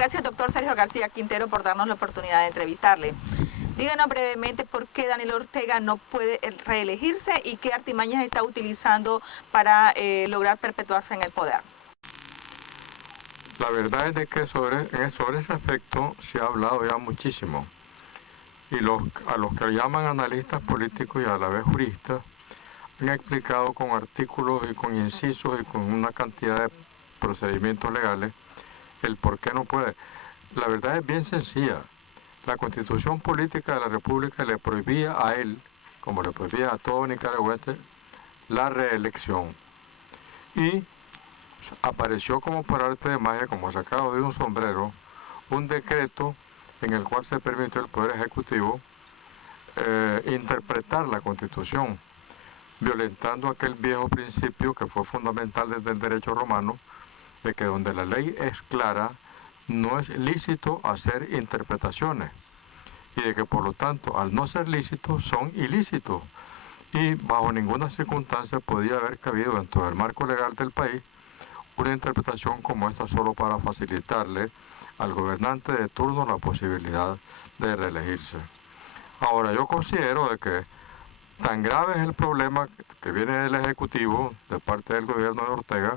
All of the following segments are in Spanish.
Gracias, doctor Sergio García Quintero, por darnos la oportunidad de entrevistarle. Díganos brevemente por qué Daniel Ortega no puede reelegirse y qué artimañas está utilizando para lograr perpetuarse en el poder. La verdad es de que sobre ese aspecto se ha hablado ya muchísimo. Y a los que llaman analistas políticos y a la vez juristas, han explicado con artículos y con incisos y con una cantidad de procedimientos legales el por qué no puede. La verdad es bien sencilla. La Constitución Política de la República le prohibía a él, como le prohibía a todo nicaragüense, la reelección. Y apareció como por arte de magia, como sacado de un sombrero, un decreto en el cual se permitió al Poder Ejecutivo interpretar la Constitución, violentando aquel viejo principio que fue fundamental desde el derecho romano, de que donde la ley es clara, no es lícito hacer interpretaciones, y de que por lo tanto, al no ser lícitos, son ilícitos, y bajo ninguna circunstancia podía haber cabido dentro del marco legal del país una interpretación como esta solo para facilitarle al gobernante de turno la posibilidad de reelegirse. Ahora, yo considero de que tan grave es el problema que viene del Ejecutivo, de parte del gobierno de Ortega,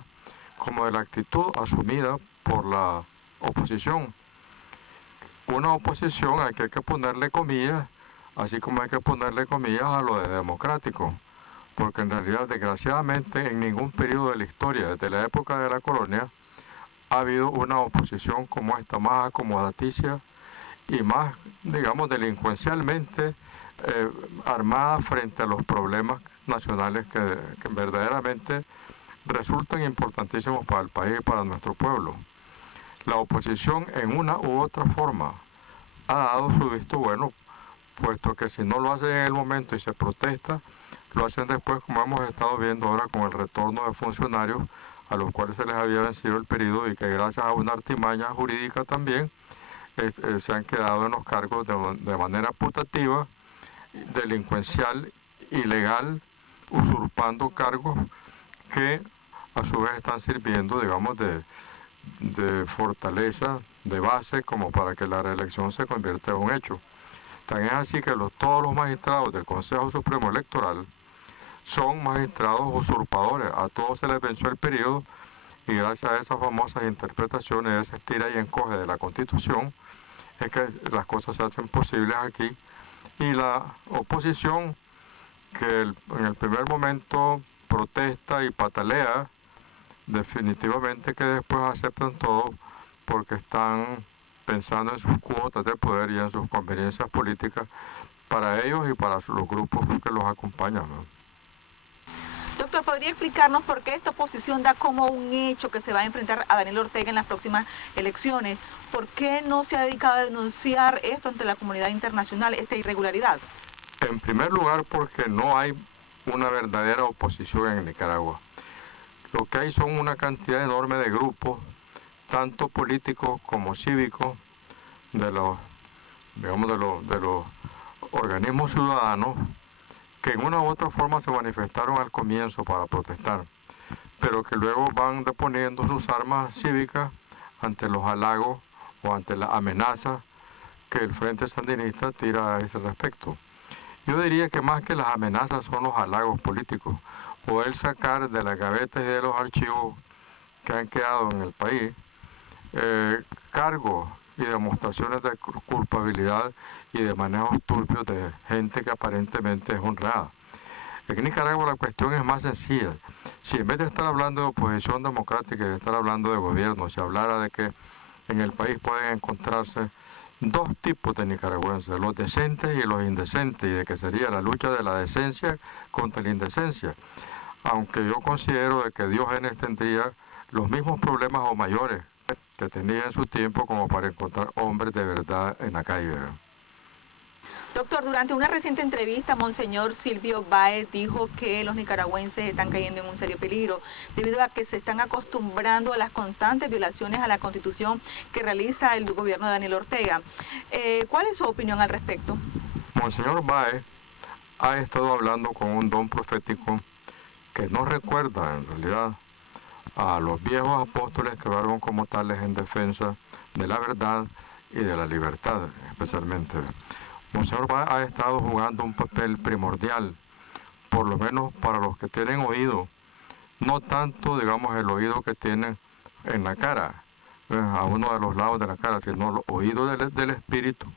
como de la actitud asumida por la oposición. Una oposición a que hay que ponerle comillas, así como hay que ponerle comillas a lo de democrático, porque en realidad, desgraciadamente, en ningún periodo de la historia, desde la época de la colonia, ha habido una oposición como esta, más acomodaticia y más, digamos, delincuencialmente armada frente a los problemas nacionales que verdaderamente resultan importantísimos para el país y para nuestro pueblo. La oposición en una u otra forma ha dado su visto bueno, puesto que si no lo hacen en el momento y se protesta, lo hacen después, como hemos estado viendo ahora con el retorno de funcionarios a los cuales se les había vencido el periodo y que gracias a una artimaña jurídica también se han quedado en los cargos de manera putativa, delincuencial, ilegal, usurpando cargos que a su vez están sirviendo, digamos, de fortaleza, de base, como para que la reelección se convierta en un hecho. Tan es así que todos los magistrados del Consejo Supremo Electoral son magistrados usurpadores. A todos se les venció el periodo y gracias a esas famosas interpretaciones, ese estira y encoge de la Constitución, es que las cosas se hacen posibles aquí. Y la oposición, que en el primer momento protesta y patalea, definitivamente que después aceptan todo porque están pensando en sus cuotas de poder y en sus conveniencias políticas para ellos y para los grupos que los acompañan, ¿no? Doctor, ¿podría explicarnos por qué esta oposición da como un hecho que se va a enfrentar a Daniel Ortega en las próximas elecciones? ¿Por qué no se ha dedicado a denunciar esto ante la comunidad internacional, esta irregularidad? En primer lugar, porque no hay una verdadera oposición en Nicaragua. Lo que hay son una cantidad enorme de grupos, tanto políticos como cívicos, de los organismos ciudadanos, que en una u otra forma se manifestaron al comienzo para protestar, pero que luego van deponiendo sus armas cívicas ante los halagos o ante la amenaza que el Frente Sandinista tira a ese respecto. Yo diría que más que las amenazas son los halagos políticos, poder sacar de las gavetas y de los archivos que han quedado en el país cargos y demostraciones de culpabilidad y de manejos turbios de gente que aparentemente es honrada. En Nicaragua la cuestión es más sencilla. Si en vez de estar hablando de oposición democrática y de estar hablando de gobierno, se hablara de que en el país pueden encontrarse dos tipos de nicaragüenses, los decentes y los indecentes, y de que sería la lucha de la decencia contra la indecencia. Aunque yo considero de que Diógenes tendría los mismos problemas o mayores que tenía en su tiempo como para encontrar hombres de verdad en la calle. Doctor, durante una reciente entrevista, Monseñor Silvio Báez dijo que los nicaragüenses están cayendo en un serio peligro debido a que se están acostumbrando a las constantes violaciones a la Constitución que realiza el gobierno de Daniel Ortega. ¿Cuál es su opinión al respecto? Monseñor Báez ha estado hablando con un don profético que no recuerda en realidad, a los viejos apóstoles que oraron como tales en defensa de la verdad y de la libertad, especialmente. Monseñor Báez ha estado jugando un papel primordial, por lo menos para los que tienen oído, no tanto, digamos, el oído que tienen en la cara, a uno de los lados de la cara, sino los oídos del espíritu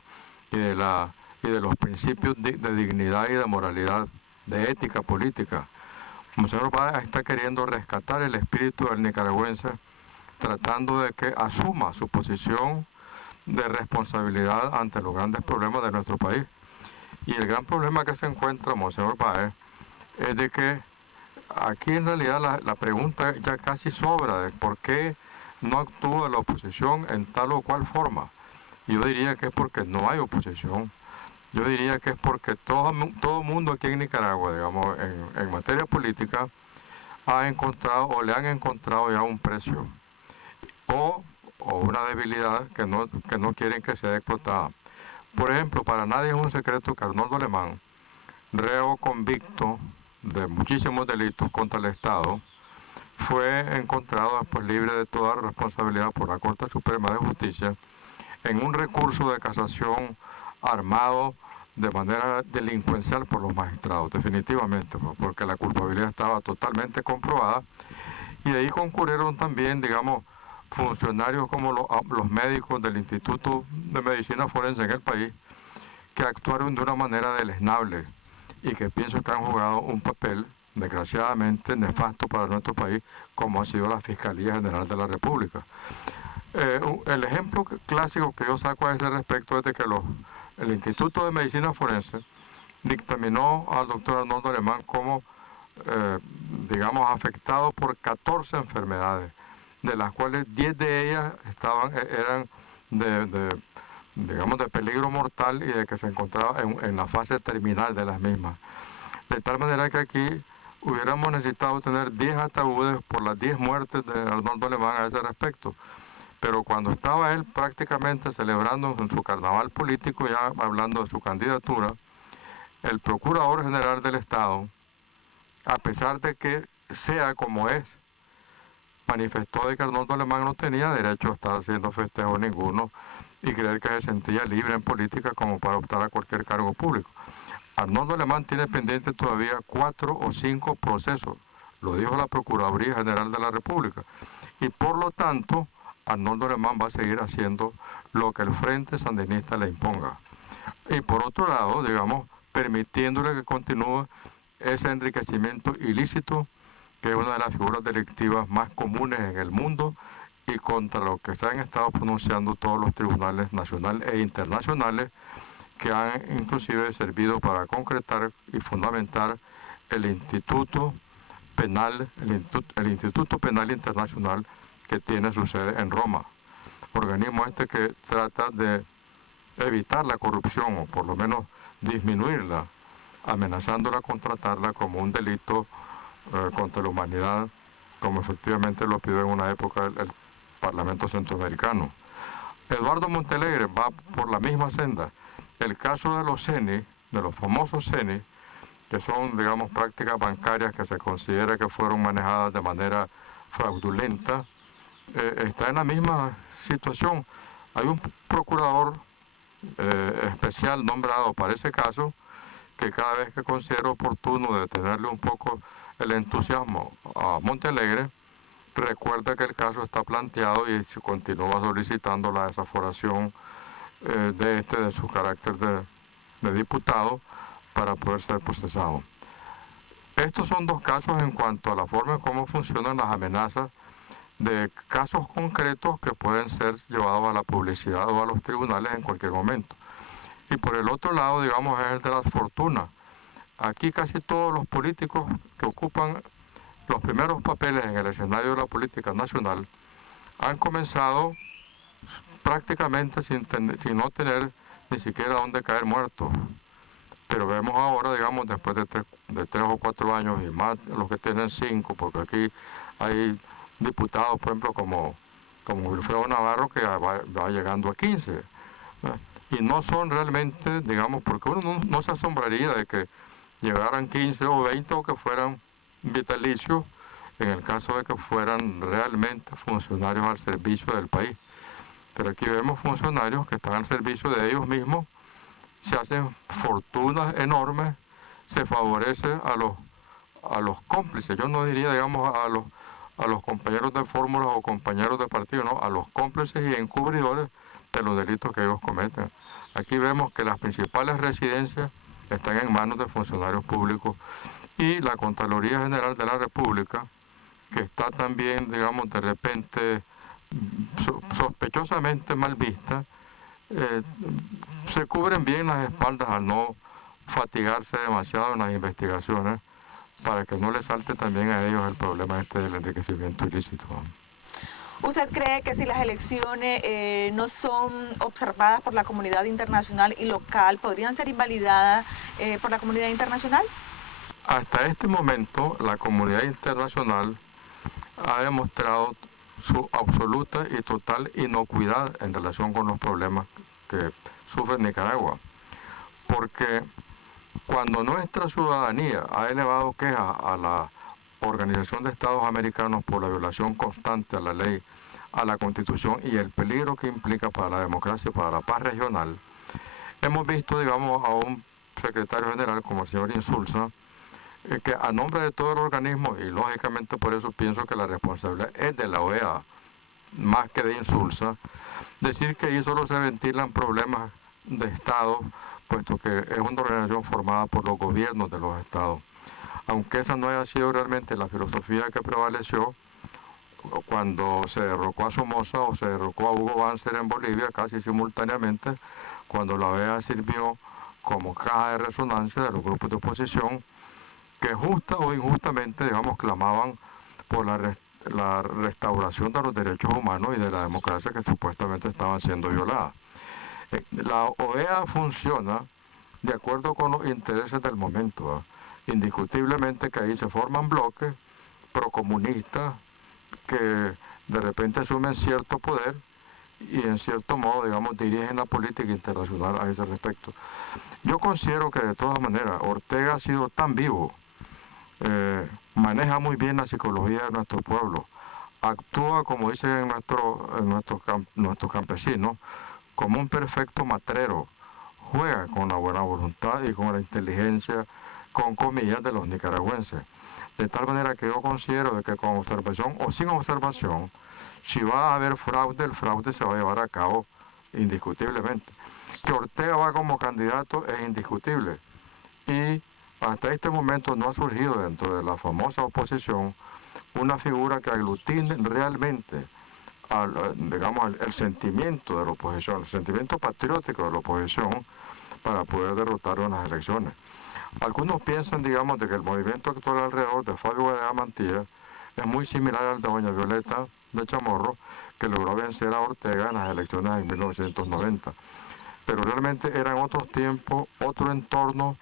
y de los principios de dignidad y de moralidad, de ética política. Monseñor Báez está queriendo rescatar el espíritu del nicaragüense, tratando de que asuma su posición de responsabilidad ante los grandes problemas de nuestro país. Y el gran problema que se encuentra Monseñor Báez es de que aquí en realidad la pregunta ya casi sobra de por qué no actúa la oposición en tal o cual forma. Yo diría que es porque no hay oposición. Yo diría que es porque todo mundo aquí en Nicaragua, digamos, en materia política, ha encontrado o le han encontrado ya un precio o una debilidad que no quieren que sea explotada. Por ejemplo, para nadie es un secreto que Arnoldo Alemán, reo convicto de muchísimos delitos contra el Estado, fue encontrado después libre de toda responsabilidad por la Corte Suprema de Justicia en un recurso de casación armado de manera delincuencial por los magistrados, definitivamente, porque la culpabilidad estaba totalmente comprobada. Y de ahí concurrieron también, digamos, funcionarios como los médicos del Instituto de Medicina Forense en el país, que actuaron de una manera deleznable y que pienso que han jugado un papel desgraciadamente nefasto para nuestro país, como ha sido la Fiscalía General de la República. El ejemplo clásico que yo saco a ese respecto es de que el Instituto de Medicina Forense dictaminó al doctor Arnoldo Alemán como, digamos, afectado por 14 enfermedades, de las cuales 10 de ellas eran digamos, de peligro mortal y de que se encontraba en la fase terminal de las mismas. De tal manera que aquí hubiéramos necesitado tener 10 ataúdes por las 10 muertes de Arnoldo Alemán a ese respecto. Pero cuando estaba él prácticamente celebrando en su carnaval político, ya hablando de su candidatura, el Procurador General del Estado, a pesar de que sea como es, manifestó de que Arnoldo Alemán no tenía derecho a estar haciendo festejo ninguno y creer que se sentía libre en política como para optar a cualquier cargo público. Arnoldo Alemán tiene pendiente todavía 4 o 5 procesos, lo dijo la Procuraduría General de la República, y por lo tanto Arnoldo Alemán va a seguir haciendo lo que el Frente Sandinista le imponga. Y por otro lado, digamos, permitiéndole que continúe ese enriquecimiento ilícito, que es una de las figuras delictivas más comunes en el mundo y contra lo que se han estado pronunciando todos los tribunales nacionales e internacionales, que han inclusive servido para concretar y fundamentar el Instituto Penal, el Instituto Penal Internacional, que tiene su sede en Roma. Organismo que trata de evitar la corrupción o por lo menos disminuirla, amenazándola con tratarla como un delito contra la humanidad, como efectivamente lo pidió en una época el Parlamento Centroamericano. Eduardo Montalegre va por la misma senda. El caso de los CENI, de los famosos CENI, que son, digamos, prácticas bancarias que se considera que fueron manejadas de manera fraudulenta, está en la misma situación. Hay un procurador especial nombrado para ese caso, que cada vez que considero oportuno detenerle un poco el entusiasmo a Montalegre, recuerda que el caso está planteado y se continúa solicitando la desaforación de su carácter de diputado para poder ser procesado. Estos son dos casos en cuanto a la forma en cómo funcionan las amenazas de casos concretos que pueden ser llevados a la publicidad o a los tribunales en cualquier momento. Y por el otro lado, digamos, es el de las fortunas. Aquí casi todos los políticos que ocupan los primeros papeles en el escenario de la política nacional han comenzado prácticamente sin no tener ni siquiera dónde caer muertos. Pero vemos ahora, digamos, después de 3 o 4 años y más los que tienen 5, porque aquí hay diputados, por ejemplo, como Wilfredo Navarro, que va llegando a 15. Y no son realmente, digamos, porque uno no se asombraría de que llegaran 15 o 20 o que fueran vitalicios en el caso de que fueran realmente funcionarios al servicio del país. Pero aquí vemos funcionarios que están al servicio de ellos mismos, se hacen fortunas enormes, se favorece a los cómplices. Yo no diría, digamos, a los compañeros de fórmulas o compañeros de partido, no, a los cómplices y encubridores de los delitos que ellos cometen. Aquí vemos que las principales residencias están en manos de funcionarios públicos y la Contraloría General de la República, que está también, digamos, de repente sospechosamente mal vista, se cubren bien las espaldas al no fatigarse demasiado en las investigaciones para que no les salte también a ellos el problema este del enriquecimiento ilícito. ¿Usted cree que si las elecciones no son observadas por la comunidad internacional y local, podrían ser invalidadas por la comunidad internacional? Hasta este momento, la comunidad internacional ha demostrado su absoluta y total inocuidad en relación con los problemas que sufre Nicaragua. Porque cuando nuestra ciudadanía ha elevado quejas a la Organización de Estados Americanos por la violación constante a la ley, a la Constitución y el peligro que implica para la democracia y para la paz regional, hemos visto, digamos, a un secretario general como el señor Insulza, que a nombre de todo el organismo, y lógicamente por eso pienso que la responsabilidad es de la OEA, más que de Insulza, decir que ahí solo se ventilan problemas de Estado, puesto que es una organización formada por los gobiernos de los Estados. Aunque esa no haya sido realmente la filosofía que prevaleció cuando se derrocó a Somoza o se derrocó a Hugo Banzer en Bolivia, casi simultáneamente, cuando la OEA sirvió como caja de resonancia de los grupos de oposición que justa o injustamente, digamos, clamaban por la restauración de los derechos humanos y de la democracia que supuestamente estaban siendo violadas. La OEA funciona de acuerdo con los intereses del momento. Indiscutiblemente que ahí se forman bloques procomunistas que de repente asumen cierto poder y en cierto modo, digamos, dirigen la política internacional a ese respecto. Yo considero que de todas maneras Ortega ha sido tan vivo, maneja muy bien la psicología de nuestro pueblo, actúa, como dicen nuestros campesinos, como un perfecto matrero, juega con la buena voluntad y con la inteligencia, con comillas, de los nicaragüenses. De tal manera que yo considero de que con observación o sin observación, si va a haber fraude, el fraude se va a llevar a cabo indiscutiblemente. Que Ortega va como candidato es indiscutible. Y hasta este momento no ha surgido dentro de la famosa oposición una figura que aglutine realmente digamos, el sentimiento de la oposición, el sentimiento patriótico de la oposición para poder derrotarlo en las elecciones. Algunos piensan, digamos, de que el movimiento actual alrededor de Fabio Guaidó Mantilla es muy similar al de doña Violeta de Chamorro, que logró vencer a Ortega en las elecciones en 1990. Pero realmente eran otros tiempos, otro entorno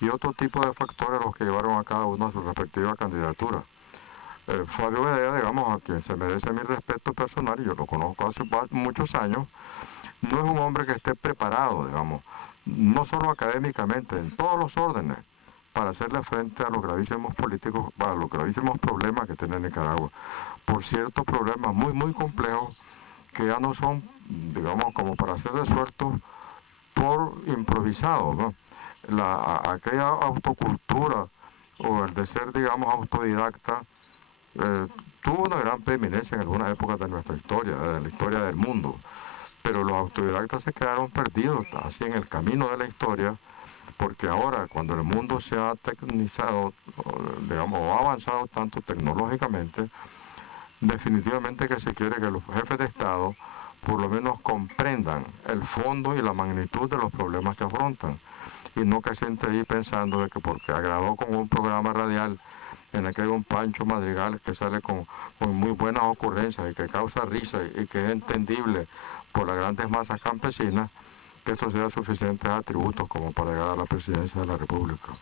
y otro tipo de factores los que llevaron a cada uno a su respectiva candidatura. Fabio Guaidó, digamos, a quien se merece mi respeto personal, y yo lo conozco hace muchos años, no es un hombre que esté preparado, digamos, no solo académicamente, en todos los órdenes, para hacerle frente a los gravísimos políticos, a los gravísimos problemas que tiene Nicaragua. Por cierto, problemas muy, muy complejos que ya no son, digamos, como para ser resueltos por improvisados, ¿no? Aquella autocultura o el de ser, digamos, autodidacta, tuvo una gran preeminencia en algunas épocas de nuestra historia, de la historia del mundo, pero los autodidactas se quedaron perdidos así en el camino de la historia, porque ahora cuando el mundo se ha tecnizado, digamos, o ha avanzado tanto tecnológicamente, definitivamente que se quiere que los jefes de Estado por lo menos comprendan el fondo y la magnitud de los problemas que afrontan, y no que se entre ahí pensando de que porque agradó con un programa radial en el que hay un Pancho Madrigal que sale con muy buenas ocurrencias y que causa risa y que es entendible por las grandes masas campesinas, que esto sea suficientes atributos como para llegar a la presidencia de la República.